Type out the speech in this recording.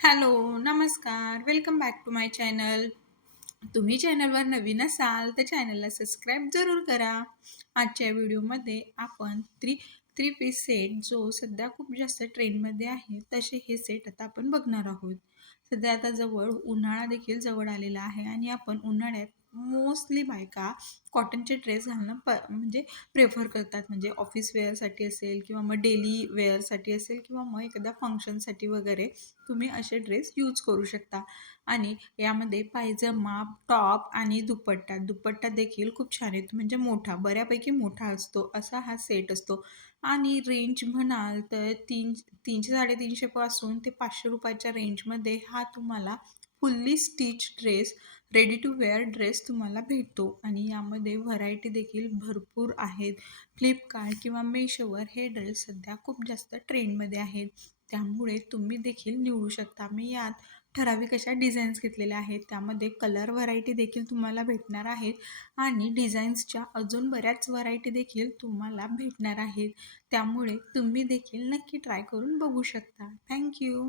Hello, नमस्कार. Welcome back to my channel. तुम्ही चॅनलवर नवीन असाल तर चॅनलला सबस्क्राईब जरूर करा. आजच्या व्हिडिओमध्ये आपण थ्री थ्री पीस सेट जो सध्या खूप जास्त ट्रेंडमध्ये आहे, तसे हे सेट आता आपण बघणार आहोत. सध्या आता जवळ उन्हाळा देखील जवळ आलेला आहे आणि आपण उन्हाळ्यात मोस्टली बायका कॉटनचे ड्रेस घालणं प म्हणजे प्रेफर करतात. म्हणजे ऑफिस वेअरसाठी असेल किंवा मग डेली वेअरसाठी असेल किंवा मग एखाद्या फंक्शनसाठी वगैरे तुम्ही असे ड्रेस यूज करू शकता. आणि यामध्ये पायजमा, टॉप आणि दुपट्टा. दुपट्टा देखील खूप छान येतो म्हणजे मोठा, बऱ्यापैकी मोठा असतो. असा हा सेट असतो आणि रेंज म्हणाल तर तीन तीनशे साडेतीनशेपासून ते पाचशे रुपयाच्या रेंजमध्ये हा तुम्हाला fully stitch dress, ready to wear dress तुम्हाला भेटतो आणि यामध्ये व्हरायटी देखील भरपूर आहेत. फ्लिपकार्ट किंवा मेशोवर हे ड्रेस सध्या खूप जास्त ट्रेंडमध्ये आहेत. त्यामुळे तुम्ही देखील निवडू शकता. मी यात ठराविक अशा डिझाईन्स घेतलेल्या आहेत. त्यामध्ये कलर व्हरायटी देखील तुम्हाला भेटणार आहेत आणि डिझाईन्सच्या अजून बऱ्याच व्हरायटी देखील तुम्हाला भेटणार आहेत. त्यामुळे तुम्ही देखील नक्की ट्राय करून बघू शकता. थँक्यू